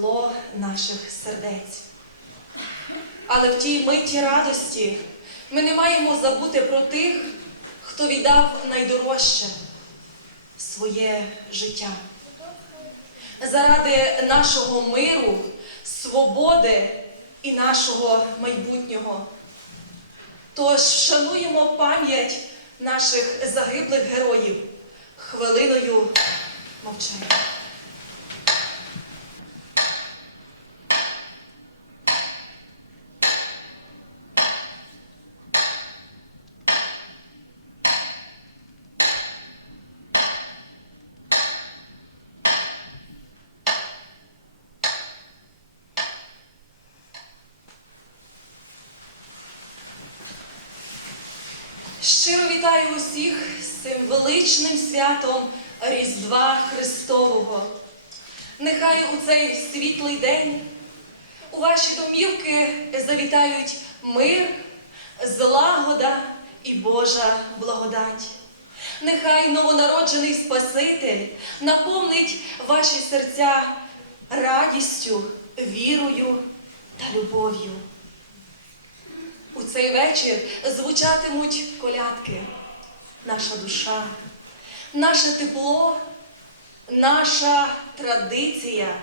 тепло наших сердець. Але в тій миті радості ми не маємо забути про тих, хто віддав найдорожче своє життя заради нашого миру, свободи і нашого майбутнього. Тож шануємо пам'ять наших загиблих героїв хвилиною мовчання. Щиро вітаю усіх з цим величним святом Різдва Христового. Нехай у цей світлий день у ваші домівки завітають мир, злагода і Божа благодать. Нехай новонароджений Спаситель наповнить ваші серця радістю, вірою та любов'ю. У цей вечір звучатимуть колядки. Наша душа, наше тепло, наша традиція.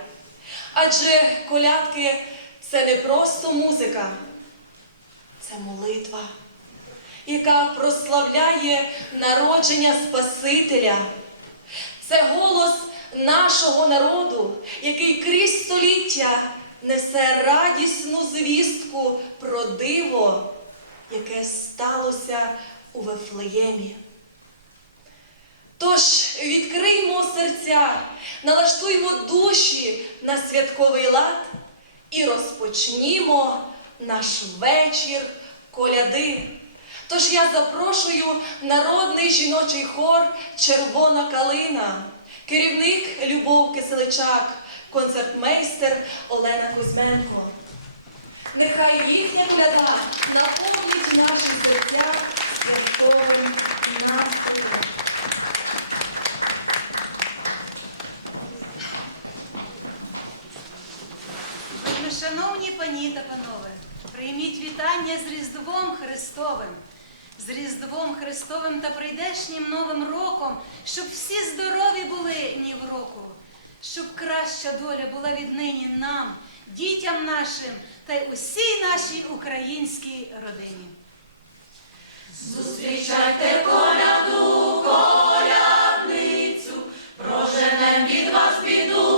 Адже колядки це не просто музика, це молитва, яка прославляє народження Спасителя. Це голос нашого народу, який крізь століття несе радісну звістку про диво, яке сталося у Вифлеємі. Тож відкриймо серця, налаштуймо душі на святковий лад і розпочнімо наш вечір коляди. Тож я запрошую народний жіночий хор Червона калина, керівник Любов Киселичак, концертмейстер Олена Кузьменко. Нехай їхня коляда наповнить наші серця святковим настроєм. Ну, шановні пані та панове, прийміть вітання з Різдвом Христовим, з Різдвом Христовим та прийдешнім Новим роком, щоб всі здорові були ні в року, щоб краща доля була віднині нам, дітям нашим та й усій нашій українській родині. Зустрічайте коляду, колядницю, проженем від вас біду,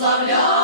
прославляй.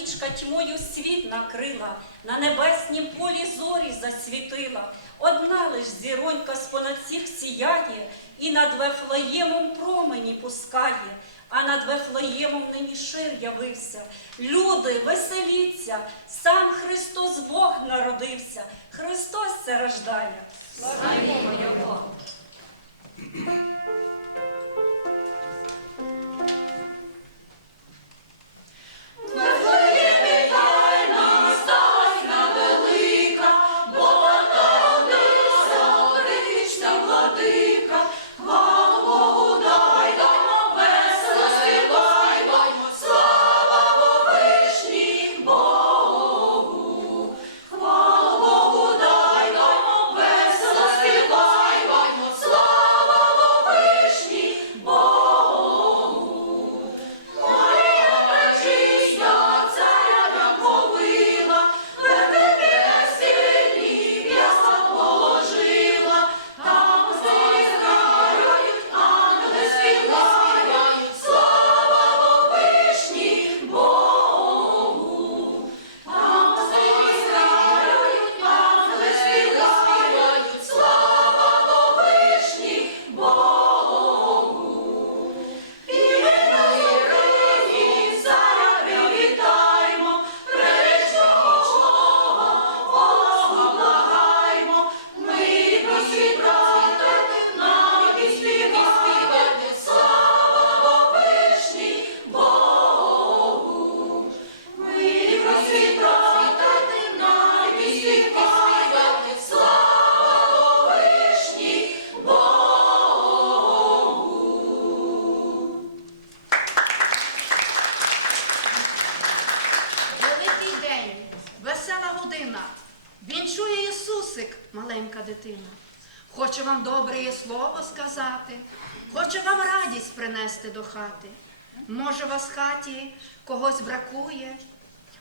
Нічка тьмою світ накрила, на небеснім полі зорі засвітила. Одна лиш зіронька з-понад всіх сіяє, і над Вефлеємом промені пускає, а над Вефлеємом нині шир явився. Люди, веселіться, сам Христос Бог народився, Христос це рождає. Вифлеємі маленька дитина. Хоче вам добре слово сказати, хоче вам радість принести до хати. Може, вас в хаті когось бракує,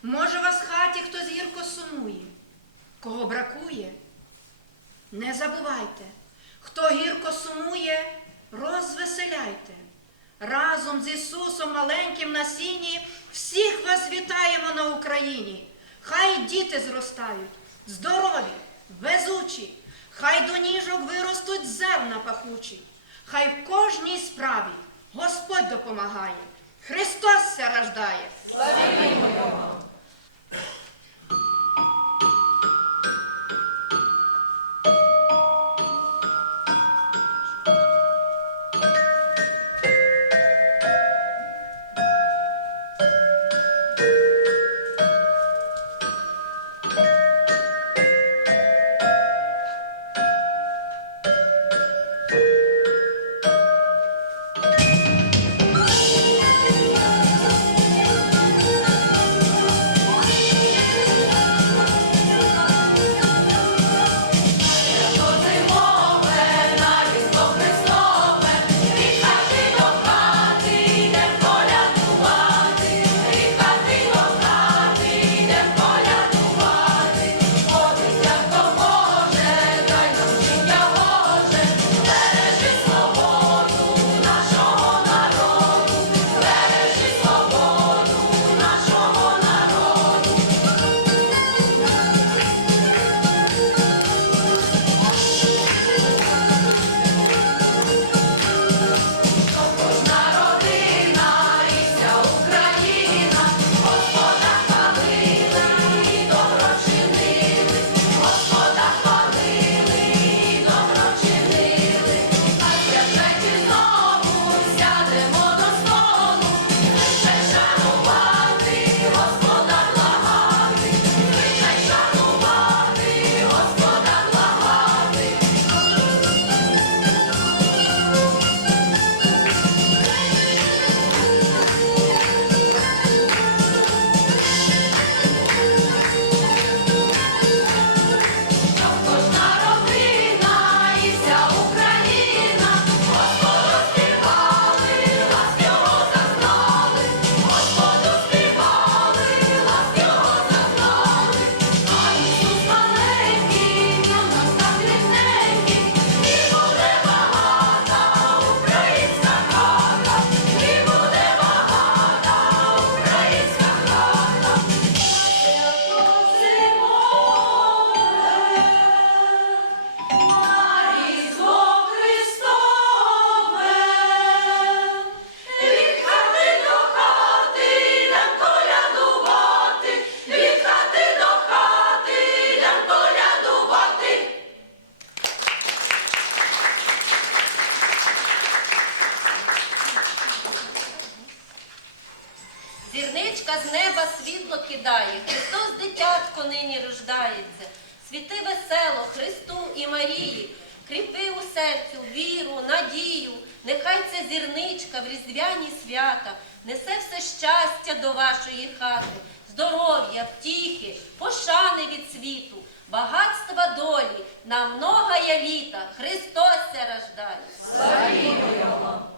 може, вас в хаті хтось гірко сумує. Кого бракує, не забувайте, хто гірко сумує, розвеселяйте. Разом з Ісусом маленьким на сіні всіх вас вітаємо на Україні. Хай діти зростають, здорові, везучі, хай до ніжок виростуть зерна пахучі, хай в кожній справі Господь допомагає, Христос ся рождає. Різдво Зірничка з неба світло кидає, Христос дитятко нині рождається. Світи весело Христу і Марії, кріпи у серцю віру, надію. Нехай ця зірничка в різдвяні свята несе все щастя до вашої хати, здоров'я, втіхи, пошани від світу, багатства долі, на многая літа Христос рождає. Славімо Його!